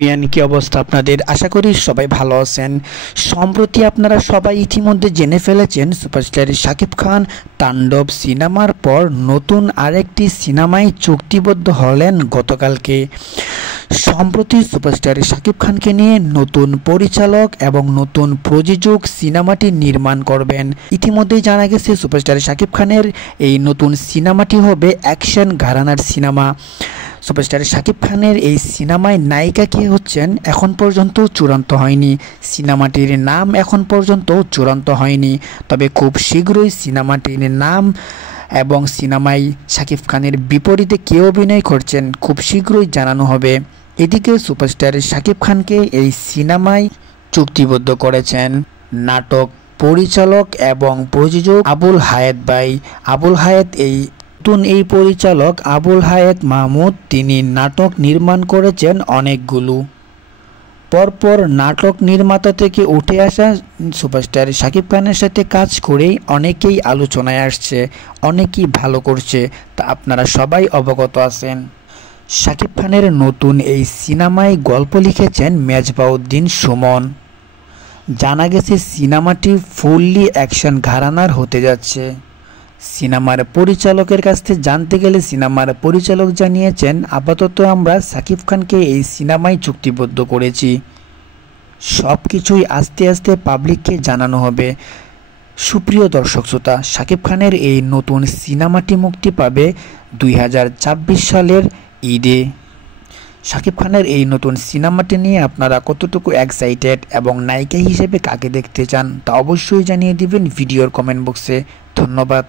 কি অবস্থা আপনাদের? আশা করি সবাই ভালো আছেন। সম্প্রতি আপনারা সবাই ইতিমধ্যে জেনে ফেলেছেন সুপারস্টার শাকিব খান তাণ্ডব সিনেমার পর নতুন আরেকটি সিনেমায় চুক্তিবদ্ধ হলেন গতকালকে। সম্প্রতি সুপারস্টার শাকিব খানকে নিয়ে নতুন পরিচালক এবং নতুন প্রযোজক সিনেমাটি নির্মাণ করবেন। ইতিমধ্যেই জানা গেছে সুপারস্টার শাকিব খানের এই নতুন সিনেমাটি হবে অ্যাকশন ঘরানার সিনেমা। সুপারস্টার শাকিব খানের এই সিনেমায় নায়িকা কে হচ্ছেন এখন পর্যন্ত চূড়ান্ত হয়নি। সিনেমাটির নাম এখন পর্যন্ত চূড়ান্ত হয়নি, তবে খুব শীঘ্রই সিনেমাটির নাম এবং সিনেমায় শাকিব খানের বিপরীতে কে অভিনয় করছেন খুব শীঘ্রই জানানো হবে। এদিকে সুপারস্টার শাকিব খানকে এই সিনেমায় চুক্তিবদ্ধ করেছেন নাটক পরিচালক এবং প্রযোজক আবুল হায়াত ভাই। আবুল হায়াত এই পরিচালক আবুল হায়াত মাহমুদ, তিনি নাটক নির্মাণ করেছেন অনেকগুলো। পরপর নাটক নির্মাতা থেকে উঠে আসা সুপারস্টার শাকিব খানের সাথে কাজ করেই অনেকেই আলোচনায় আসছে, অনেকেই ভালো করছে, তা আপনারা সবাই অবগত আছেন। শাকিব খানের নতুন এই সিনেমায় গল্প লিখেছেন মেজবাউদ্দিন সুমন। জানা গেছে সিনেমাটি ফুললি অ্যাকশন ঘরানার হতে যাচ্ছে। সিনেমার পরিচালকের কাছ থেকে জানতে গেলে সিনেমার পরিচালক জানিয়েছেন, আপাতত আমরা শাকিব খানকে এই সিনেমায় চুক্তিবদ্ধ করেছি, সব কিছুই আস্তে আস্তে পাবলিককে জানানো হবে। সুপ্রিয় দর্শক শ্রোতা, শাকিব খানের এই নতুন সিনেমাটি মুক্তি পাবে 2026 সালের ঈদে। শাকিব খানের এই নতুন সিনেমাটি নিয়ে আপনারা কতটুকু এক্সাইটেড এবং নায়িকা হিসেবে কাকে দেখতে চান তা অবশ্যই জানিয়ে দিবেন ভিডিওর কমেন্ট বক্সে। ধন্যবাদ।